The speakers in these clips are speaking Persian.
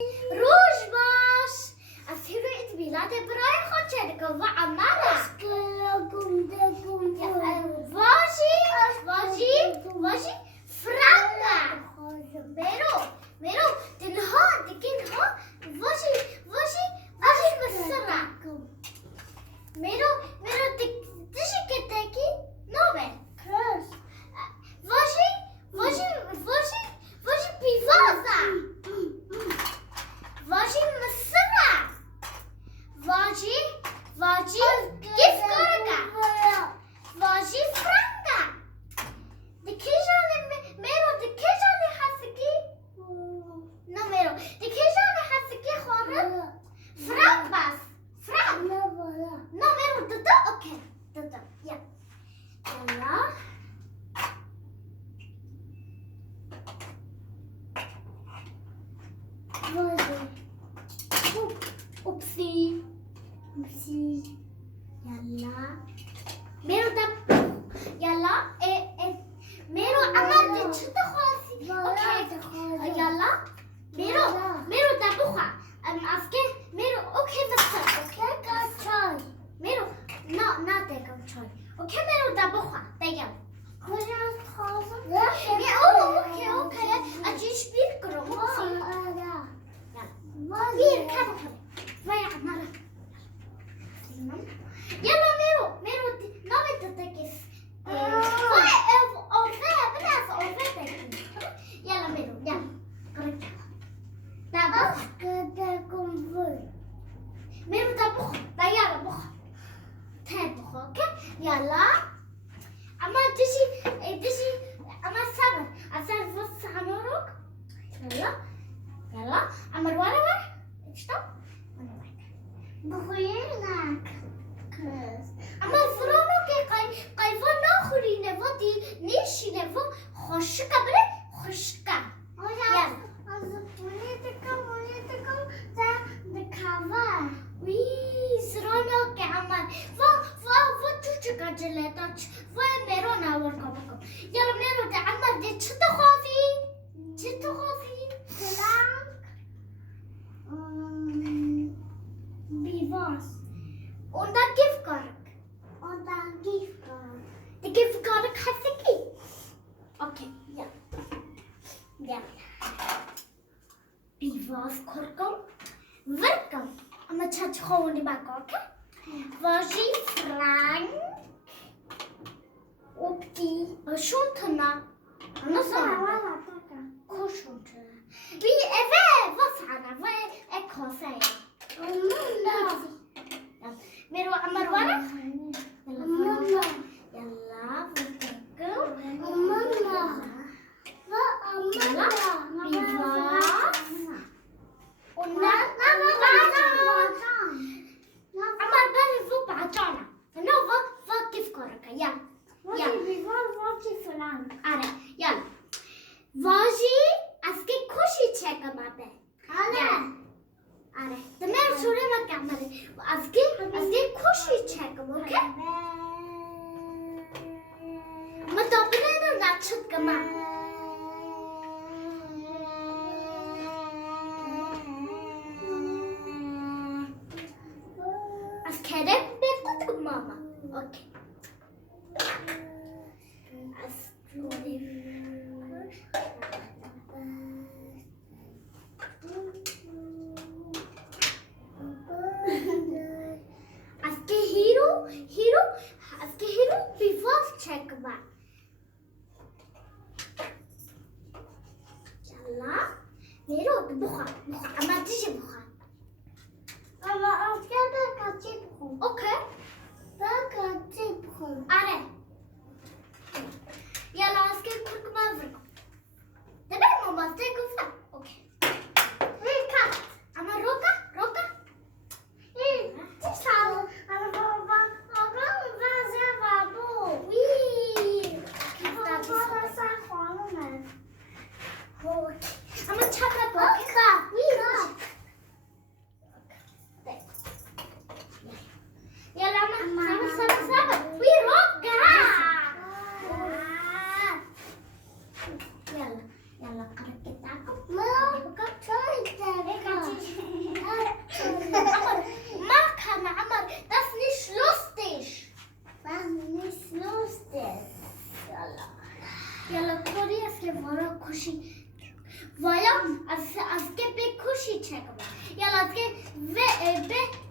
روش باش. از هیرو ایت میلاد برای خود چرکو و عمالا واشی فرانگا میرو دنها دکنها واشی مسرا میرو دشی کتاکی نوبه واشی بیوازا واشی مسرا واشی گفگارگا واشی فرانگا دکیجانی هستگی نه میرو دکیجانی هستگی خورم فرانگ باس فرانگ نه میرو دو اوکی دو یا یلا اوپسی یلا میرو یلا میرو اما چه خاصی اوکی یلا میرو دبوخا افکه میرو اوکی بسر اوکی چای میرو نه دگم چای اوکی میرو دبوخا دگم اوکی اجیش بیر کرم بیر کم وای عمارا يلا ميرو نامي تتكس يلا ميرو يلا طبخ ميرو طبخ يلا بخ طبخ اوكي يلا اما دشي اما صبر بص عمرك يلا عمر ورا اشطب بخوينك اما فرانو که قیفا نخورینه و دی نیشینه و خوشکه بره خوشکه از پولیتکم دکاوه وی فرانو که عمل و چوچکا جلتاچ و میرو نور کبکم یالا میرو ده عمل ده چه تخوافی؟ سلام بیواز Und dann Giftkork. Die Giftkork هستگی. Okay, ja. بیواز کرکم ورکم. اما چه خونی باکاکه. واشی فرانگ. اوپتی. شونتنا. نصر. کوشونتنا. بی اوه واسعنا و اکاسه. میرو عمر ورا يلا واجی از که کشی چکم آده آره دمیر سوره مکمله از که کشی چکم اوکی ما دابنه نشد کما از کره بگو ماما اوکی از هیرو بیواز چک با یلا میرو بخور اما دیجه بخور اما افکر کچی بخور اوکی کچی بخور آره یلا از که کرک مافرکم دبیر ماماسته گفتم اوکی ریکات اما روکا چی سال اما چقدر باکا یلا سبر وی روکا یلا قرق کتاکم چکم یالا از که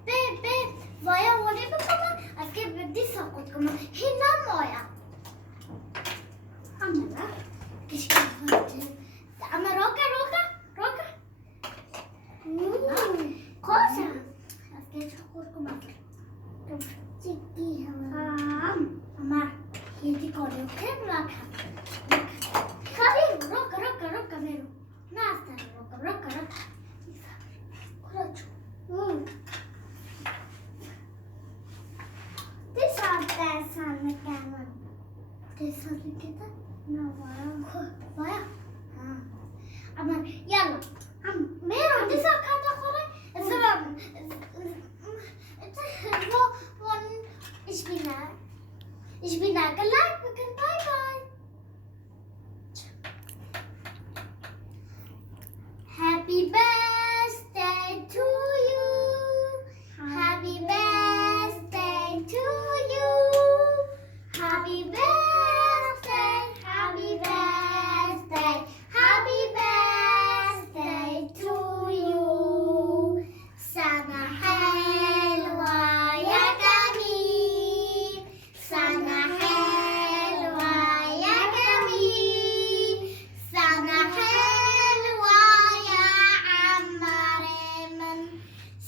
به وایا وانی بکنم از که بدی ساقط کنم هینا مایا همه کشکه اما روکا cosa از که چکور کنم جدی اما یکی کاری کنم لکم روکا میرو ناستر روکا کلاچو دستان میکنم دستان میکنم نه وایا اما یالا میرو دستان کاتا خوره زبان ich bin da gleich bye bye happy birthday to you happy birthday to you happy birthday happy birthday happy birthday to you sana helwa ya jamil sana helwa ya jamil sana helwa ya ammar man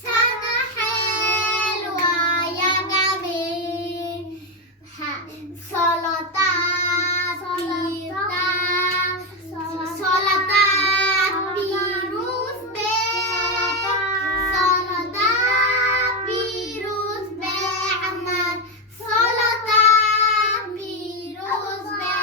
sana helwa ya jamil salatat biruz be salatat biruz be ammar salatat biruz be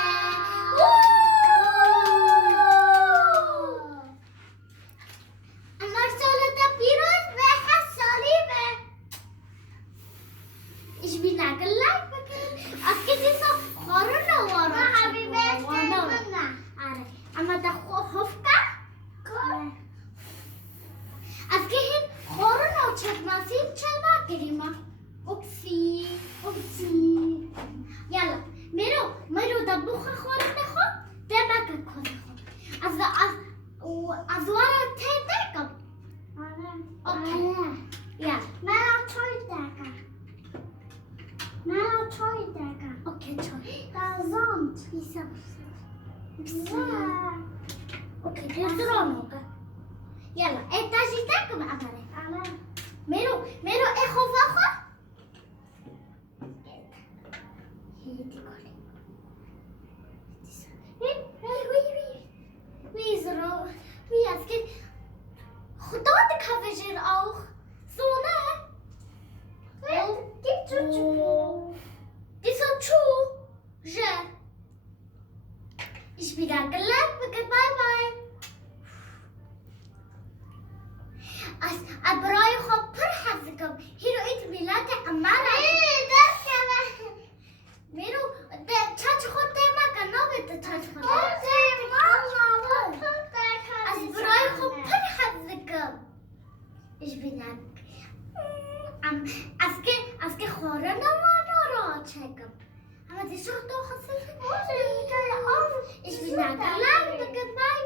ammar salatat biruz be hasali be ich bin da gleich از که دیسا خورن وارا حبیبه استمنا اما دا خوفکا از که هین خورن و چکماسیم چلما کریما اوپسی یالا میرو دا بخور خورن بخو دمکت کنه از وارا تی درکم اوکی یالا من چای درکم اوکی چای دازاند اوکی رستوران یالا اتاجی درکم امره میرو اخوفا خو wie als Kind خدا دکاوشیر auch so ne gibt so je ich bin da gleich bye bye as ابرای خو پر حفظکم هیرو ایت میلاد امارا میرو چاچ خود تیما کنو بیت چاچ خود as برای خو پر حفظکم ich bin da از که خوره نمانو را چکم اما دی شخص دو خسته ich bin da gleich bye bye